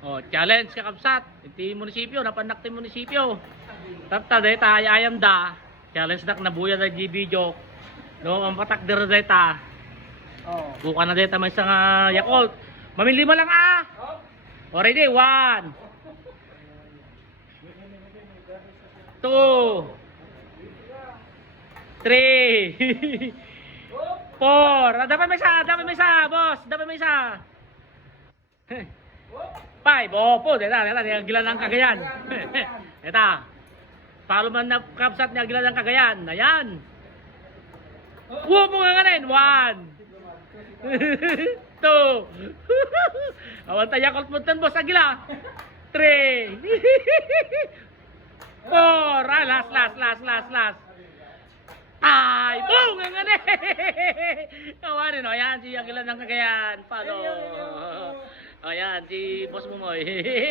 Oh, challenge kakabsat. Iti munisipyo, napanak ti munisipyo. Tapta dayta ayam da. Challenge nak nabuya da di video. No, ang patak der dayta. Oh. Buka na dayta may isang Yakult. Mamili mo lang ah. Oh, ready? 1 2 3 4. Dapat may isa, boss. Dapat may isa. 5. Opo, deta, gilan ng Cagayan. Deta. Palo man na kapsat niya gilan ng Cagayan. Ayan. Mo nga nganin. 1 2 awan tayo Yakult mo tan, boss. Agila. 3 4. Last. Ay, boom! Ang gani! Kawarin, o yan, si Aguilan ng Cagayan. Paano? O yan, si Boss Mumoy.